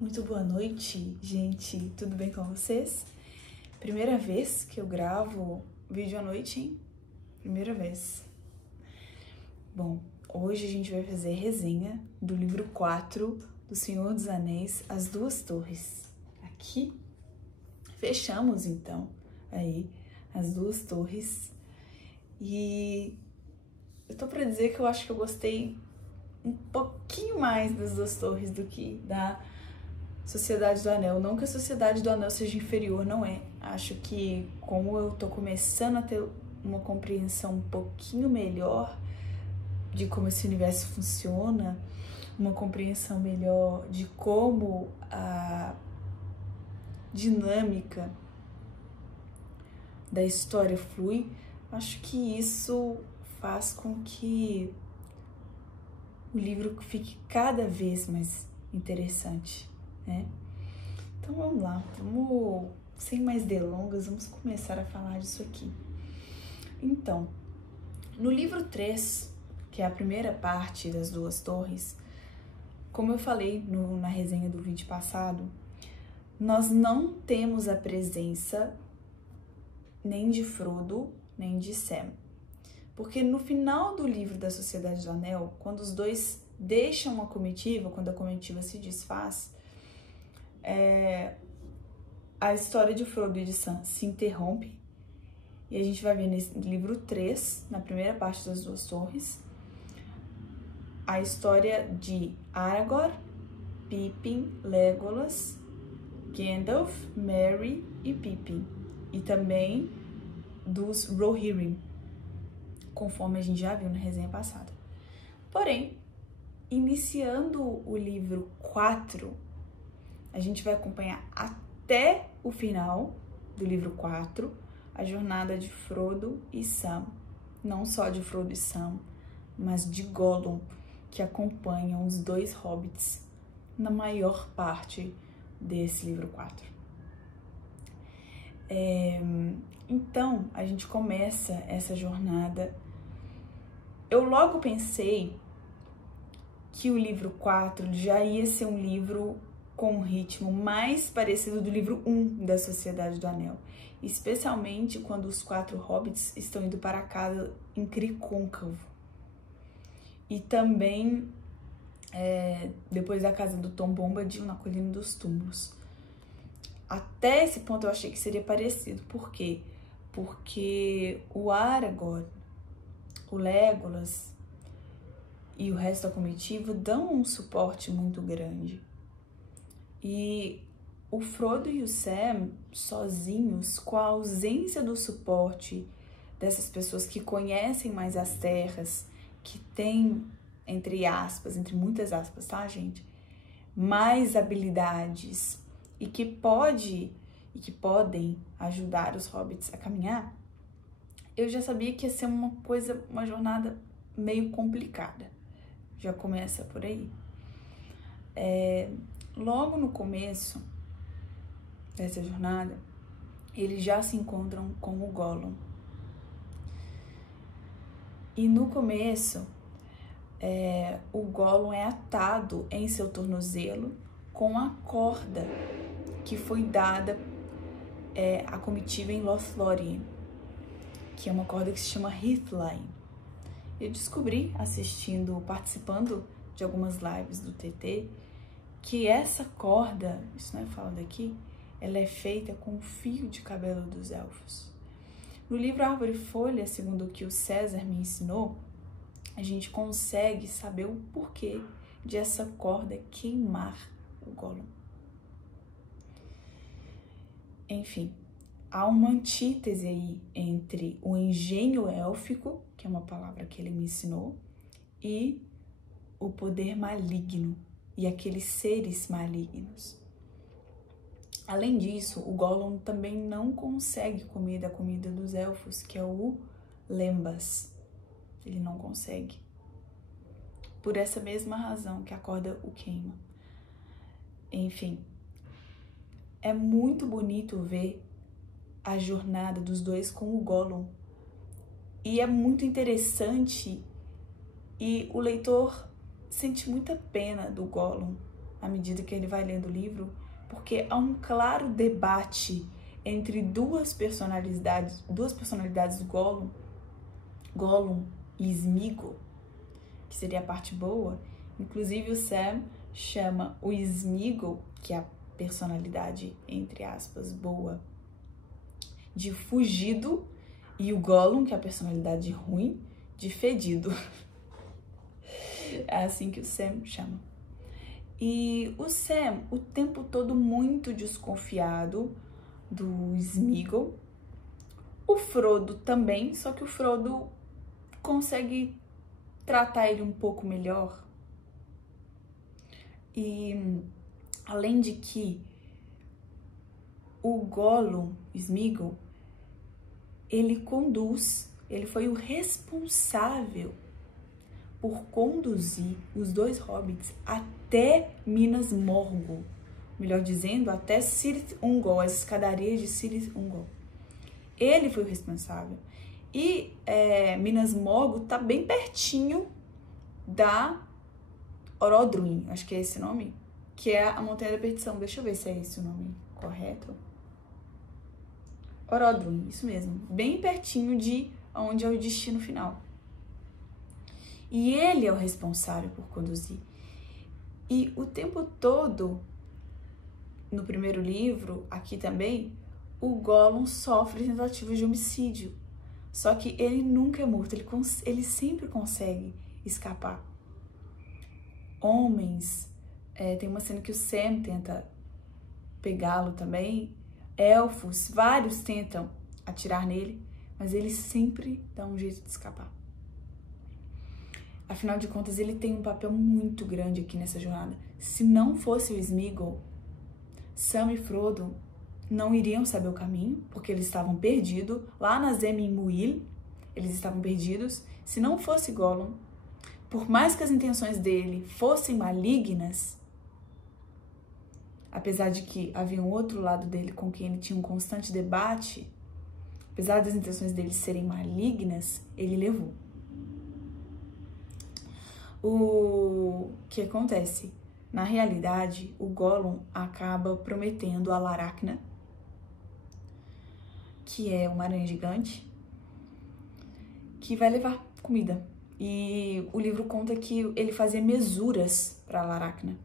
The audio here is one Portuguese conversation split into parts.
Muito boa noite, gente. Tudo bem com vocês? Primeira vez que eu gravo vídeo à noite, hein? Primeira vez. Bom, hoje a gente vai fazer resenha do livro 4 do Senhor dos Anéis, As Duas Torres. Aqui, fechamos então aí As Duas Torres. E eu tô pra dizer que eu acho que eu gostei um pouquinho mais das Duas Torres do que da Sociedade do Anel. Não que a Sociedade do Anel seja inferior, não é. Acho que como eu tô começando a ter uma compreensão um pouquinho melhor de como esse universo funciona, uma compreensão melhor de como a dinâmica da história flui, acho que isso faz com que o livro fique cada vez mais interessante, né? Então vamos lá, sem mais delongas, vamos começar a falar disso aqui. Então, no livro 3, que é a primeira parte das Duas Torres, como eu falei na resenha do vídeo passado, nós não temos a presença nem de Frodo, nem de Sam. Porque no final do livro da Sociedade do Anel, quando os dois deixam a comitiva, quando a comitiva se desfaz, a história de Frodo e de Sam se interrompe. E a gente vai ver nesse livro 3, na primeira parte das Duas Torres, a história de Aragorn, Pippin, Legolas, Gandalf, Merry e Pippin. E também dos Rohirrim, conforme a gente já viu na resenha passada. Porém, iniciando o livro 4, a gente vai acompanhar até o final do livro 4 a jornada de Frodo e Sam. Não só de Frodo e Sam, mas de Gollum, que acompanham os dois hobbits na maior parte desse livro 4. Então, a gente começa essa jornada. Eu logo pensei que o livro 4 já ia ser um livro com um ritmo mais parecido do livro 1 da Sociedade do Anel, especialmente quando os 4 hobbits estão indo para a casa em Cricôncavo. E também depois da casa do Tom Bombadil na Colina dos Túmulos. Até esse ponto eu achei que seria parecido. Por quê? Porque o Aragorn, o Legolas e o resto da comitiva dão um suporte muito grande. E o Frodo e o Sam, sozinhos, com a ausência do suporte dessas pessoas que conhecem mais as terras, que têm, entre aspas, entre muitas aspas, tá, gente? Mais habilidades e que podem ajudar os hobbits a caminhar, eu já sabia que ia ser uma jornada meio complicada. Já começa por aí. Logo no começo dessa jornada, eles já se encontram com o Gollum. E no começo, o Gollum é atado em seu tornozelo com a corda que foi dada à comitiva em Lothlórien, que é uma corda que se chama Heathline. Eu descobri, participando de algumas lives do TT, que essa corda, isso não é falado aqui, ela é feita com o fio de cabelo dos elfos. No livro Árvore e Folha, segundo o que o César me ensinou, a gente consegue saber o porquê de essa corda queimar o Gollum. Enfim, há uma antítese aí entre o engenho élfico, que é uma palavra que ele me ensinou, e o poder maligno e aqueles seres malignos. Além disso, o Gollum também não consegue comer da comida dos elfos, que é o lembas. Ele não consegue. Por essa mesma razão que a corda o queima. Enfim, é muito bonito ver a jornada dos dois com o Gollum. E é muito interessante e o leitor sente muita pena do Gollum à medida que ele vai lendo o livro, porque há um claro debate entre duas personalidades do Gollum e Sméagol, que seria a parte boa. Inclusive o Sam chama o Sméagol, que é a personalidade, entre aspas, boa, de fugido, e o Gollum, que é a personalidade ruim, de fedido. É assim que o Sam chama. E o Sam, o tempo todo muito desconfiado do Sméagol. O Frodo também, só que o Frodo consegue tratar ele um pouco melhor. E além de que o Gollum, Sméagol, ele foi o responsável por conduzir os dois hobbits até Minas Morgul, melhor dizendo, até Cirith Ungol, as escadarias de Cirith Ungol. Ele foi o responsável. E Minas Morgul tá bem pertinho da Orodruin, acho que é esse o nome, que é a Montanha da Perdição. Deixa eu ver se é esse o nome correto. Orodruin, isso mesmo, bem pertinho de onde é o destino final. E ele é o responsável por conduzir. E o tempo todo, no primeiro livro, aqui também, o Gollum sofre tentativas de homicídio. Só que ele nunca é morto, ele sempre consegue escapar. Homens, tem uma cena que o Sam tenta pegá-lo também, elfos, vários tentam atirar nele, mas ele sempre dá um jeito de escapar. Afinal de contas, ele tem um papel muito grande aqui nessa jornada. Se não fosse o Sméagol, Sam e Frodo não iriam saber o caminho, porque eles estavam perdidos. Lá na Zem-Muil, eles estavam perdidos. Se não fosse Gollum, por mais que as intenções dele fossem malignas, apesar de que havia um outro lado dele com quem ele tinha um constante debate, apesar das intenções dele serem malignas, ele levou. O que acontece? Na realidade, o Gollum acaba prometendo a Laracna, que é uma aranha gigante, que vai levar comida. E o livro conta que ele fazia mesuras para a Laracna.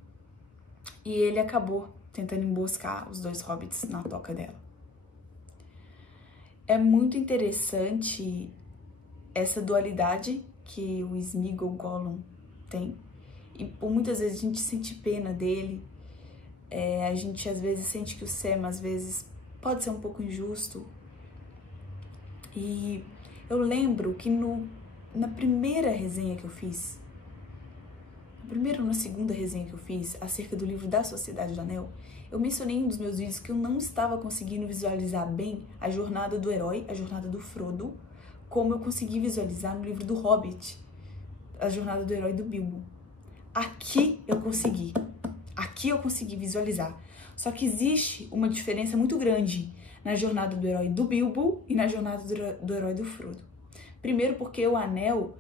E ele acabou tentando emboscar os dois hobbits na toca dela. É muito interessante essa dualidade que o Sméagol Gollum tem. E por muitas vezes a gente sente pena dele. A gente às vezes sente que o Sam às vezes pode ser um pouco injusto. E eu lembro que na primeira resenha que eu fiz, na primeira ou na segunda resenha que eu fiz acerca do livro da Sociedade do Anel, eu mencionei em um dos meus vídeos que eu não estava conseguindo visualizar bem a jornada do herói, a jornada do Frodo, como eu consegui visualizar no livro do Hobbit, a jornada do herói do Bilbo. Aqui eu consegui visualizar. Só que existe uma diferença muito grande na jornada do herói do Bilbo e na jornada do herói do Frodo. Primeiro porque o anel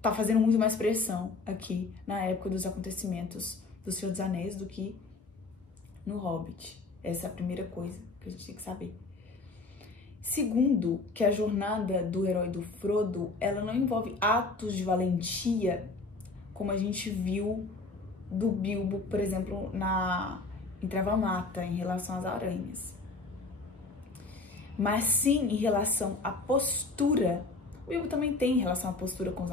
tá fazendo muito mais pressão aqui na época dos acontecimentos do Senhor dos Anéis do que no Hobbit. Essa é a primeira coisa que a gente tem que saber. Segundo, que a jornada do herói do Frodo, ela não envolve atos de valentia como a gente viu do Bilbo, por exemplo, em Trava-Mata, em relação às aranhas. Mas sim em relação à postura. O Bilbo também tem em relação à postura com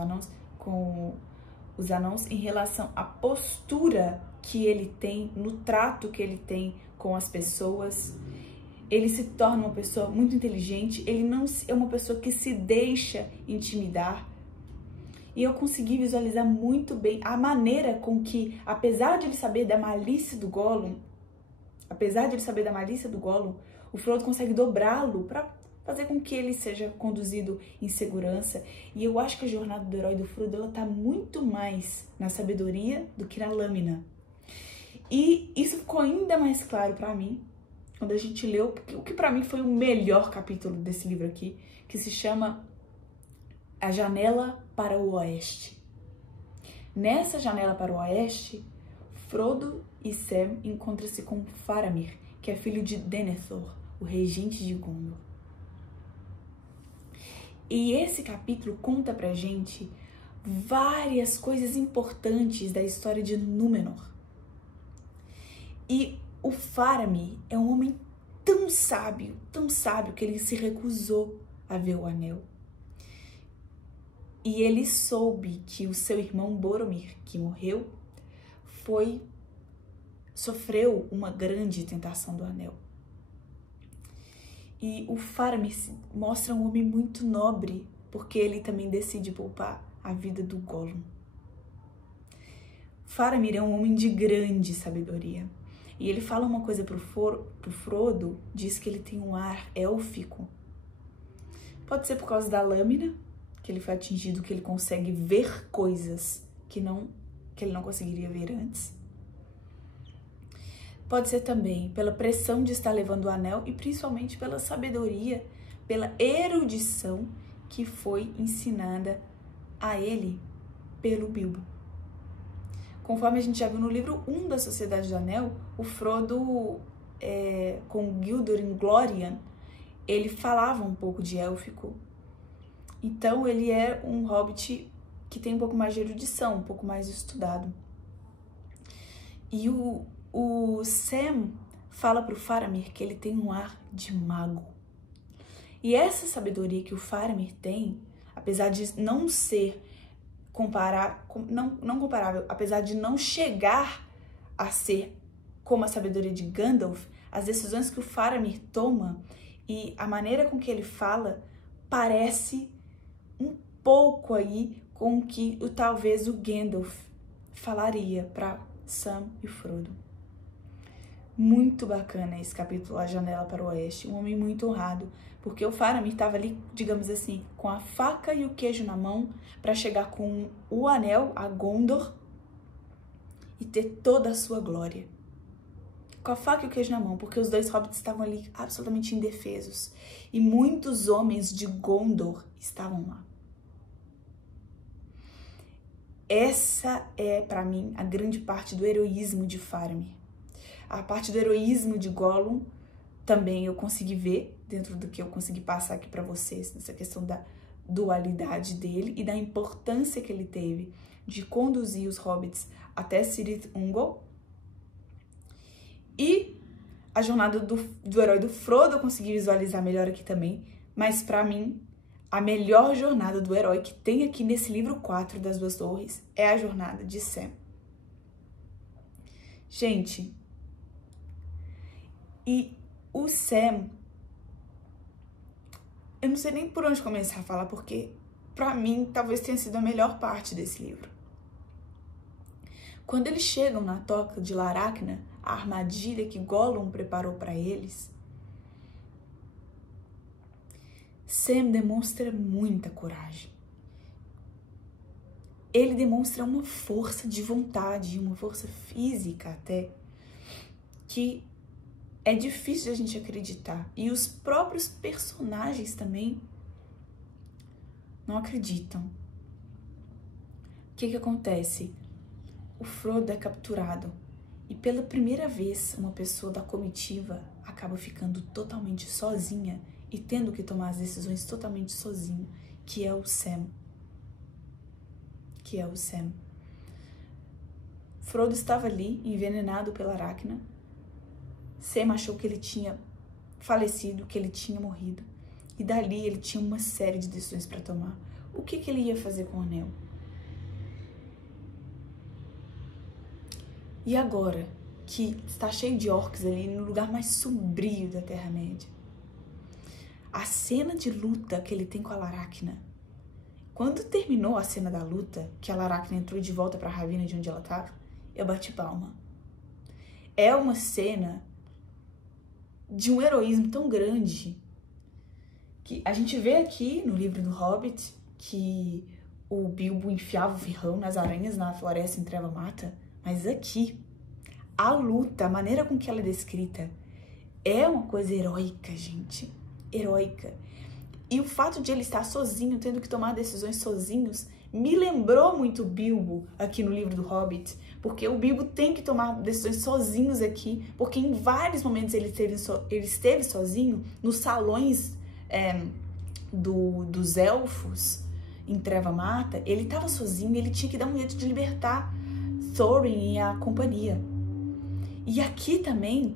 os anãos, em relação à postura que ele tem, no trato que ele tem com as pessoas. Ele se torna uma pessoa muito inteligente, ele não é uma pessoa que se deixa intimidar. E eu consegui visualizar muito bem a maneira com que, apesar de ele saber da malícia do Gollum, o Frodo consegue dobrá-lo para fazer com que ele seja conduzido em segurança. E eu acho que a jornada do herói do Frodo, ela tá muito mais na sabedoria do que na lâmina. E isso ficou ainda mais claro para mim quando a gente leu o que para mim foi o melhor capítulo desse livro aqui, que se chama A Janela para o Oeste. Nessa janela para o Oeste, Frodo e Sam encontra-se com Faramir, que é filho de Denethor, o regente de Gondor. E esse capítulo conta pra gente várias coisas importantes da história de Númenor. E o Faramir é um homem tão sábio que ele se recusou a ver o anel. E ele soube que o seu irmão Boromir, que morreu, sofreu uma grande tentação do anel. E o Faramir mostra um homem muito nobre, porque ele também decide poupar a vida do Gollum. Faramir é um homem de grande sabedoria. E ele fala uma coisa pro Frodo, diz que ele tem um ar élfico. Pode ser por causa da lâmina, que ele foi atingido, que ele consegue ver coisas que ele não conseguiria ver antes. Pode ser também pela pressão de estar levando o anel e principalmente pela sabedoria, pela erudição que foi ensinada a ele pelo Bilbo. Conforme a gente já viu no livro 1 da Sociedade do Anel, o Frodo, com Gildur e Glorian, ele falava um pouco de élfico. Então ele é um hobbit que tem um pouco mais de erudição, um pouco mais estudado. E o Sam fala para o Faramir que ele tem um ar de mago. E essa sabedoria que o Faramir tem, apesar de não ser não comparável, apesar de não chegar a ser como a sabedoria de Gandalf, as decisões que o Faramir toma e a maneira com que ele fala parece um pouco aí com o que talvez o Gandalf falaria para Sam e Frodo. Muito bacana esse capítulo, A Janela para o Oeste, um homem muito honrado, porque o Faramir estava ali, digamos assim, com a faca e o queijo na mão para chegar com o anel a Gondor e ter toda a sua glória. Com a faca e o queijo na mão, porque os dois hobbits estavam ali absolutamente indefesos e muitos homens de Gondor estavam lá. Essa é, para mim, a grande parte do heroísmo de Faramir. A parte do heroísmo de Gollum também eu consegui ver dentro do que eu consegui passar aqui para vocês, nessa questão da dualidade dele e da importância que ele teve de conduzir os hobbits até Cirith Ungol. E a jornada do herói do Frodo eu consegui visualizar melhor aqui também, mas para mim a melhor jornada do herói que tem aqui nesse livro 4 das Duas Torres é a jornada de Sam. Gente, e o Sam, eu não sei nem por onde começar a falar, porque pra mim talvez tenha sido a melhor parte desse livro. Quando eles chegam na toca de Laracna, a armadilha que Gollum preparou para eles, Sam demonstra muita coragem. Ele demonstra uma força de vontade, uma força física até, que é difícil de a gente acreditar. E os próprios personagens também não acreditam. O que acontece? O Frodo é capturado e pela primeira vez uma pessoa da comitiva acaba ficando totalmente sozinha e tendo que tomar as decisões totalmente sozinho, que é o Sam. Frodo estava ali, envenenado pela Aracna. Sam achou que ele tinha falecido, que ele tinha morrido. E dali ele tinha uma série de decisões para tomar. O que ele ia fazer com o anel? E agora que está cheio de orcs ali, no lugar mais sombrio da Terra-média, a cena de luta que ele tem com a Laracna, quando terminou a cena da luta, que a Laracna entrou de volta para a ravina de onde ela estava, eu bati palma. É uma cena de um heroísmo tão grande que a gente vê aqui no livro do Hobbit que o Bilbo enfiava o ferrão nas aranhas na floresta em Treva Mata, mas aqui a luta, a maneira com que ela é descrita é uma coisa heróica, gente, heróica. E o fato de ele estar sozinho, tendo que tomar decisões sozinhos, me lembrou muito Bilbo aqui no livro do Hobbit, porque o Bilbo tem que tomar decisões sozinhos aqui, porque em vários momentos ele esteve sozinho nos salões dos elfos em Treva Mata. Ele estava sozinho, ele tinha que dar um jeito de libertar Thorin e a companhia. E aqui também,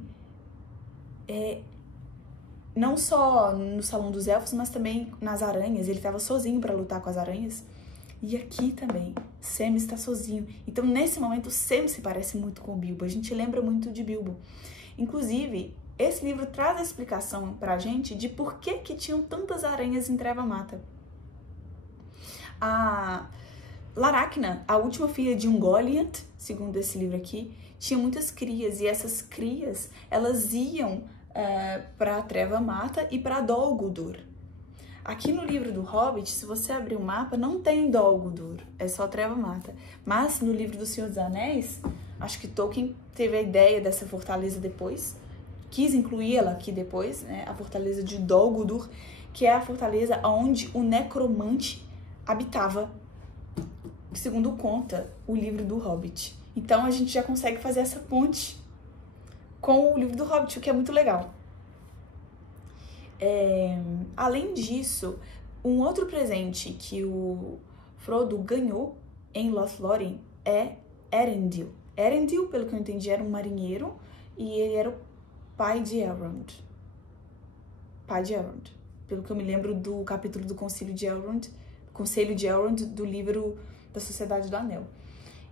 não só no Salão dos Elfos, mas também nas aranhas, ele estava sozinho para lutar com as aranhas. E aqui também, Sam está sozinho. Então, nesse momento, Sam se parece muito com o Bilbo. A gente lembra muito de Bilbo. Inclusive, esse livro traz a explicação pra gente de por que tinham tantas aranhas em Treva Mata. A Laracna, a última filha de Ungoliant, segundo esse livro aqui, tinha muitas crias. E essas crias, elas iam para Treva Mata e para Dol Guldur. Aqui no livro do Hobbit, se você abrir o mapa, não tem Dol Guldur, é só Treva Mata. Mas no livro do Senhor dos Anéis, acho que Tolkien teve a ideia dessa fortaleza depois, quis incluí-la aqui depois, né? A fortaleza de Dol Guldur, que é a fortaleza onde o necromante habitava, segundo conta o livro do Hobbit. Então a gente já consegue fazer essa ponte com o livro do Hobbit, o que é muito legal. Além disso, um outro presente que o Frodo ganhou em Lothlórien é Elendil. Elendil, pelo que eu entendi, era um marinheiro e ele era o pai de Elrond. Pai de Elrond. Pelo que eu me lembro do capítulo do Conselho de Elrond, do livro da Sociedade do Anel.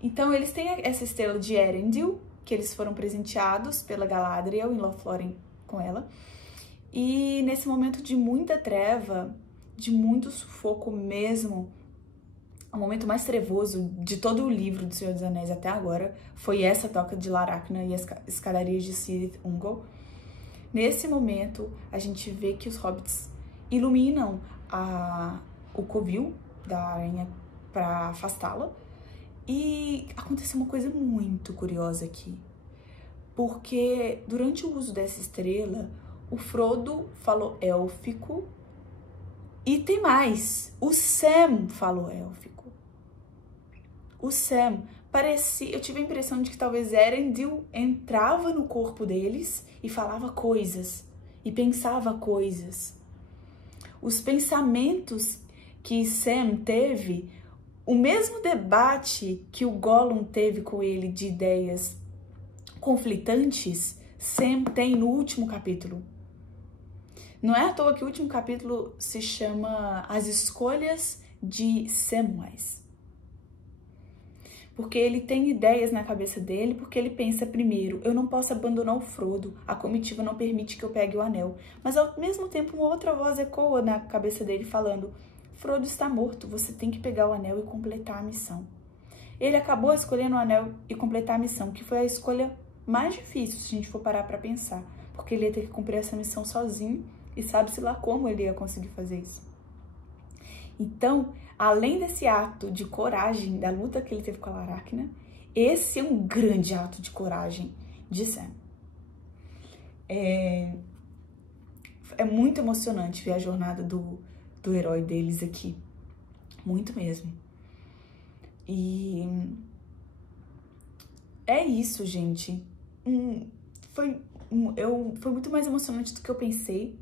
Então, eles têm essa estrela de Elendil, que eles foram presenteados pela Galadriel em Lothlórien com ela. E nesse momento de muita treva, de muito sufoco mesmo, o momento mais trevoso de todo o livro do Senhor dos Anéis até agora foi essa toca de Laracna e as escadarias de Cirith Ungol. Nesse momento, a gente vê que os hobbits iluminam o covil da aranha para afastá-la. E aconteceu uma coisa muito curiosa aqui, porque durante o uso dessa estrela, o Frodo falou élfico e tem mais, o Sam falou élfico. O Sam parecia, eu tive a impressão de que talvez Elendil entrava no corpo deles e falava coisas e pensava coisas. Os pensamentos que Sam teve, o mesmo debate que o Gollum teve com ele de ideias conflitantes, Sam tem no último capítulo. Não é à toa que o último capítulo se chama As Escolhas de Samwise. Porque ele tem ideias na cabeça dele, porque ele pensa, primeiro, eu não posso abandonar o Frodo, a comitiva não permite que eu pegue o anel. Mas ao mesmo tempo uma outra voz ecoa na cabeça dele falando, Frodo está morto, você tem que pegar o anel e completar a missão. Ele acabou escolhendo o anel e completar a missão, que foi a escolha mais difícil, se a gente for parar para pensar. Porque ele ia ter que cumprir essa missão sozinho e sabe-se lá como ele ia conseguir fazer isso. Então, além desse ato de coragem, da luta que ele teve com a Laracna, esse é um grande ato de coragem de Sam. É muito emocionante ver a jornada do herói deles aqui. Muito mesmo. E é isso, gente. Foi muito mais emocionante do que eu pensei.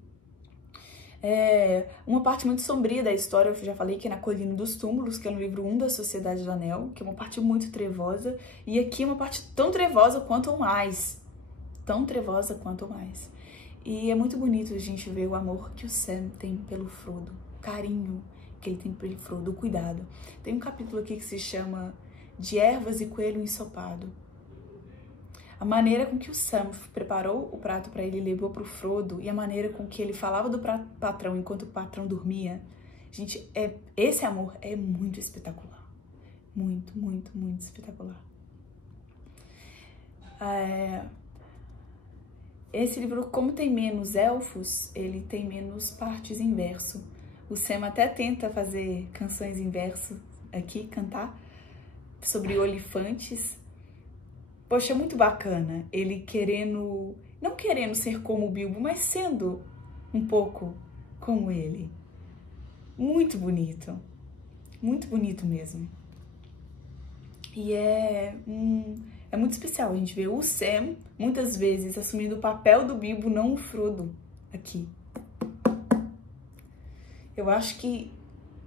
Uma parte muito sombria da história, eu já falei que é na Colina dos Túmulos, que é no livro 1 da Sociedade do Anel, que é uma parte muito trevosa, e aqui é uma parte tão trevosa quanto mais. Tão trevosa quanto mais. E é muito bonito a gente ver o amor que o Sam tem pelo Frodo, o carinho que ele tem pelo Frodo, o cuidado. Tem um capítulo aqui que se chama De Ervas e Coelho Ensopado. A maneira com que o Sam preparou o prato para ele e levou para o Frodo, e a maneira com que ele falava do patrão enquanto o patrão dormia. Gente, esse amor é muito espetacular. Muito, muito, muito espetacular. Esse livro, como tem menos elfos, ele tem menos partes em verso. O Sam até tenta fazer canções em verso aqui, cantar sobre olifantes. Poxa, é muito bacana ele não querendo ser como o Bilbo, mas sendo um pouco como ele. Muito bonito mesmo. E é muito especial. A gente vê o Sam, muitas vezes, assumindo o papel do Bilbo, não o Frodo, aqui. Eu acho que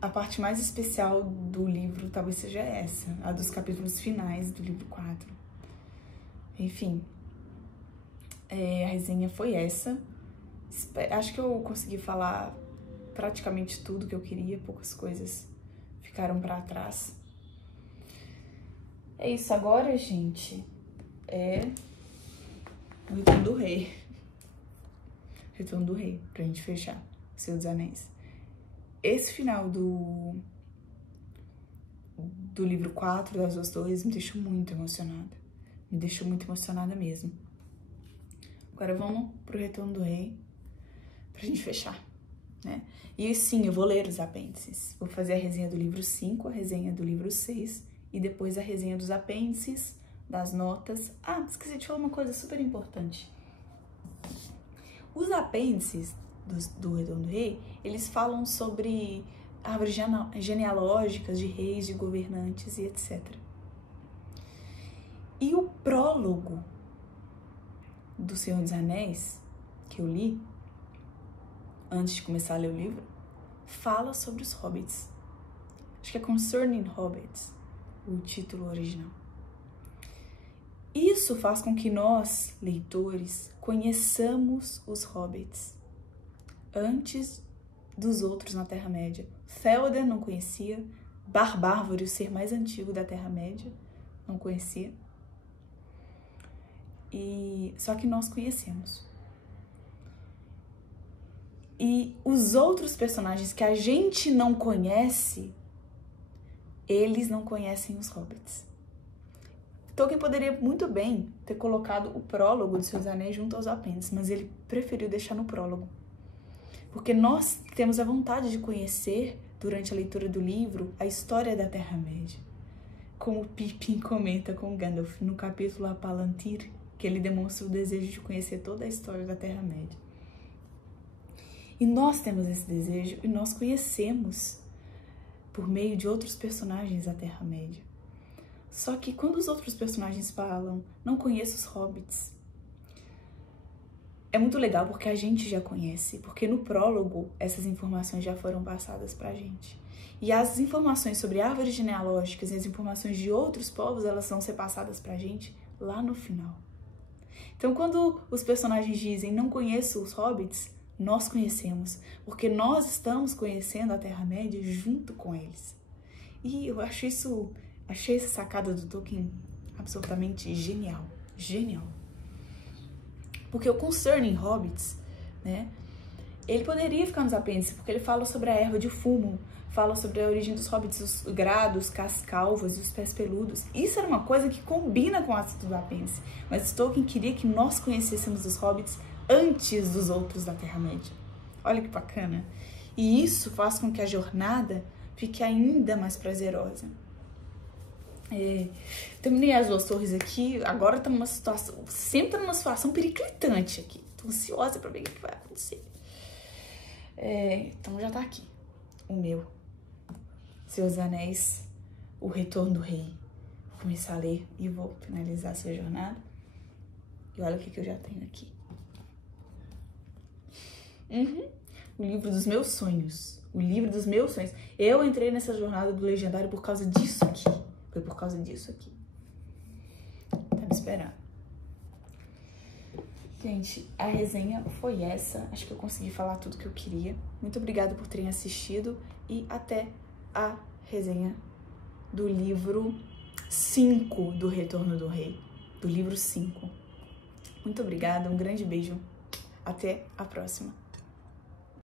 a parte mais especial do livro talvez seja essa, a dos capítulos finais do livro 4. Enfim, a resenha foi essa. Acho que eu consegui falar praticamente tudo que eu queria, poucas coisas ficaram pra trás. É isso agora, gente. É o Retorno do Rei. Retorno do Rei, pra gente fechar. Senhor dos Anéis. Esse final do livro 4, das duas torres, me deixou muito emocionada. Me deixou muito emocionada mesmo. Agora vamos pro Retorno do Rei, pra gente fechar, né? E sim, eu vou ler os apêndices. Vou fazer a resenha do livro 5, a resenha do livro 6 e depois a resenha dos apêndices, das notas. Ah, esqueci de falar uma coisa super importante. Os apêndices do Retorno do Rei, eles falam sobre árvores genealógicas de reis, de governantes e etc. E o prólogo do Senhor dos Anéis, que eu li, antes de começar a ler o livro, fala sobre os hobbits. Acho que é Concerning Hobbits, o título original. Isso faz com que nós, leitores, conheçamos os hobbits antes dos outros na Terra-média. Théoden não conhecia, Barbárvore, o ser mais antigo da Terra-média, não conhecia. Só que nós conhecemos. E os outros personagens que a gente não conhece, eles não conhecem os hobbits. Tolkien poderia muito bem ter colocado o prólogo dos Seus Anéis junto aos apêndices, mas ele preferiu deixar no prólogo. Porque nós temos a vontade de conhecer, durante a leitura do livro, a história da Terra-média. Como Pippin comenta com Gandalf no capítulo A Palantir, que ele demonstra o desejo de conhecer toda a história da Terra-média. E nós temos esse desejo e nós conhecemos por meio de outros personagens da Terra-média. Só que quando os outros personagens falam, não conheço os hobbits, é muito legal porque a gente já conhece, porque no prólogo essas informações já foram passadas pra gente. E as informações sobre árvores genealógicas e as informações de outros povos, elas vão ser passadas pra gente lá no final. Então, quando os personagens dizem, não conheço os hobbits, nós conhecemos, porque nós estamos conhecendo a Terra-média junto com eles. E eu achei essa sacada do Tolkien absolutamente genial, genial. Porque o Concerning Hobbits, né, ele poderia ficar nos apêndices, porque ele fala sobre a erva de fumo, fala sobre a origem dos hobbits, os grados, cascalvos e os pés peludos. Isso era uma coisa que combina com o assunto do apêndice, mas Tolkien queria que nós conhecêssemos os hobbits antes dos outros da Terra-média. Olha que bacana. E isso faz com que a jornada fique ainda mais prazerosa. Terminei as duas torres aqui, agora tá numa situação, sempre tá numa situação periclitante aqui. Tô ansiosa pra ver o que vai acontecer. Então já tá aqui, o meu. Seus Anéis, o Retorno do Rei. Vou começar a ler e vou finalizar essa jornada. E olha o que eu já tenho aqui. O livro dos meus sonhos. O livro dos meus sonhos. Eu entrei nessa jornada do Legendário por causa disso aqui. Foi por causa disso aqui. Tá me esperando. Gente, a resenha foi essa. Acho que eu consegui falar tudo que eu queria. Muito obrigada por terem assistido. E até a resenha do livro 5 do Retorno do Rei. Do livro 5. Muito obrigada, um grande beijo. Até a próxima.